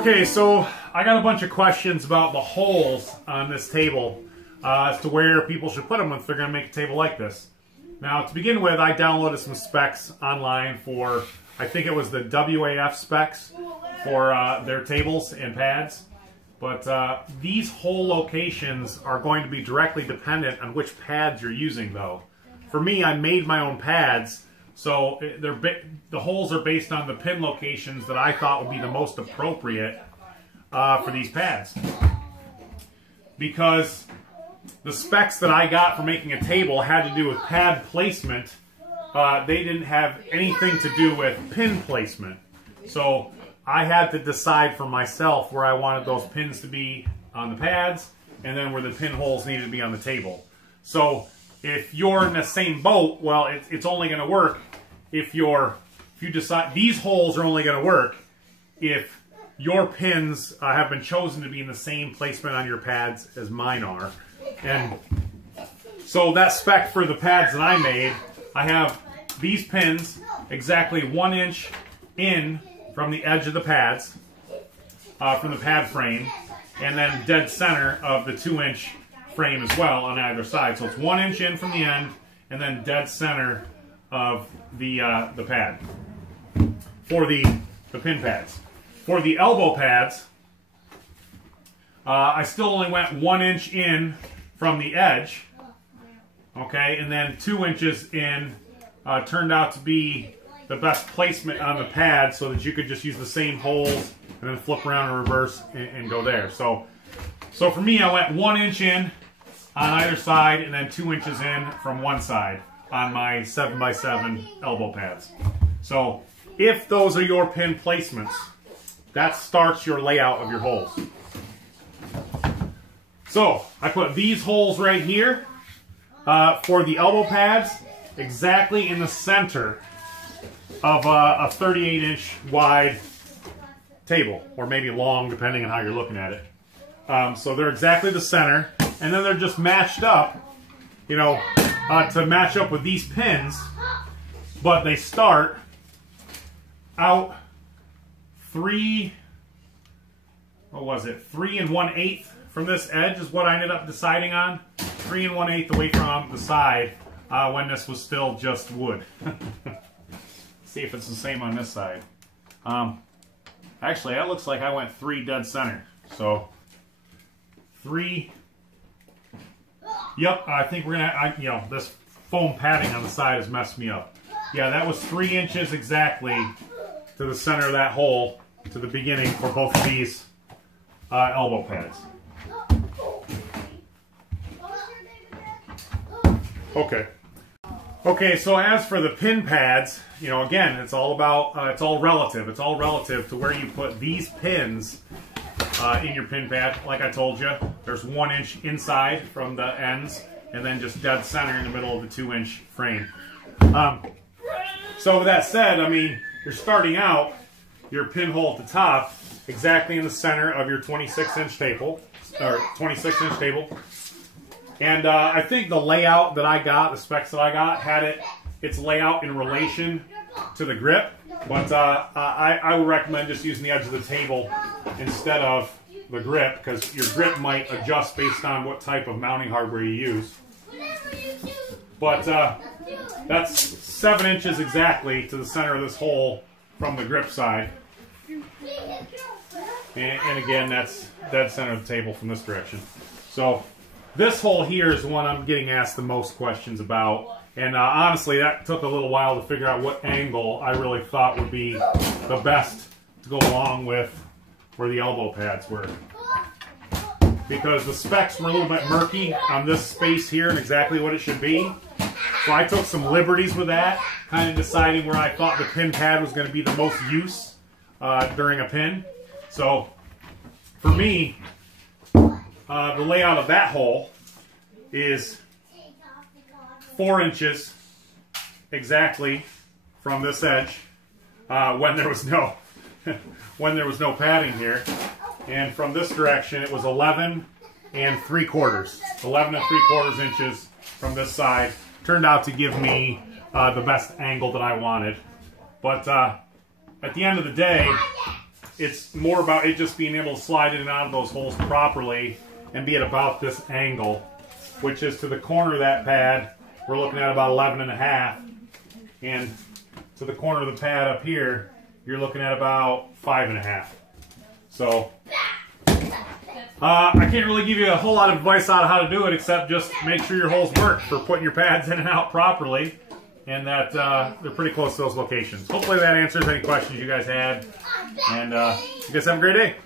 Okay, so I got a bunch of questions about the holes on this table as to where people should put them if they're going to make a table like this. Now, to begin with, I downloaded some specs online for, I think it was the WAF specs for their tables and pads. But these hole locations are going to be directly dependent on which pads you're using, though. For me, I made my own pads, so the holes are based on the pin locations that I thought would be the most appropriate for these pads. Because the specs that I got for making a table had to do with pad placement. They didn't have anything to do with pin placement. So I had to decide for myself where I wanted those pins to be on the pads and then where the pinholes needed to be on the table. So if you're in the same boat, well, it's only going to work if you decide these holes are only going to work if your pins have been chosen to be in the same placement on your pads as mine are. And so that spec for the pads that I made, I have these pins exactly 1 inch in from the edge of the pads, from the pad frame, and then dead center of the 2-inch frame as well on either side. So it's 1 inch in from the end, and then dead center of the pad for the pin pads. For the elbow pads, I still only went 1 inch in from the edge, okay, and then 2 inches in turned out to be the best placement on the pad so that you could just use the same holes and then flip around and reverse and go there. So for me, I went 1 inch in on either side and then 2 inches in from one side on my 7x7 elbow pads. So if those are your pin placements, that starts your layout of your holes. So I put these holes right here for the elbow pads exactly in the center of a 38-inch wide table, or maybe long, depending on how you're looking at it. So they're exactly the center, and then they're just matched up, you know, to match up with these pins, but they start out 3 1/8 from this edge is what I ended up deciding on. 3 1/8 away from the side when this was still just wood. See if it's the same on this side. Actually, that looks like I went 3 dead center. So 3. Yep, I think we're gonna. This foam padding on the side has messed me up. Yeah, that was 3 inches exactly to the center of that hole to the beginning for both of these elbow pads. Okay, so as for the pin pads, again, it's all about, it's all relative. It's all relative to where you put these pins in your pin pad. Like I told you, there's 1 inch inside from the ends, and then just dead center in the middle of the 2-inch frame. So with that said, I mean, you're starting out your pinhole at the top exactly in the center of your 26-inch table, or 26-inch table. And I think the layout that I got, the specs that I got, had its layout in relation to the grip. But I would recommend just using the edge of the table instead of the grip, because your grip might adjust based on what type of mounting hardware you use. But that's 7 inches exactly to the center of this hole from the grip side. And again, that's dead center of the table from this direction. So this hole here is the one I'm getting asked the most questions about. And honestly, that took a little while to figure out what angle I really thought would be the best to go along with where the elbow pads were. Because the specs were a little bit murky on this space here and exactly what it should be. So I took some liberties with that, kind of deciding where I thought the pin pad was going to be the most use during a pin. So for me, the layout of that hole is 4 inches exactly from this edge when there was no padding here, and from this direction it was 11 3/4 inches from this side. Turned out to give me the best angle that I wanted, but at the end of the day, it's more about it just being able to slide in and out of those holes properly and be at about this angle, which is to the corner of that pad, we're looking at about 11.5, and to the corner of the pad up here, you're looking at about 5.5. So, I can't really give you a whole lot of advice on how to do it, except just make sure your holes work for putting your pads in and out properly, and that they're pretty close to those locations. Hopefully that answers any questions you guys had, and you guys have a great day.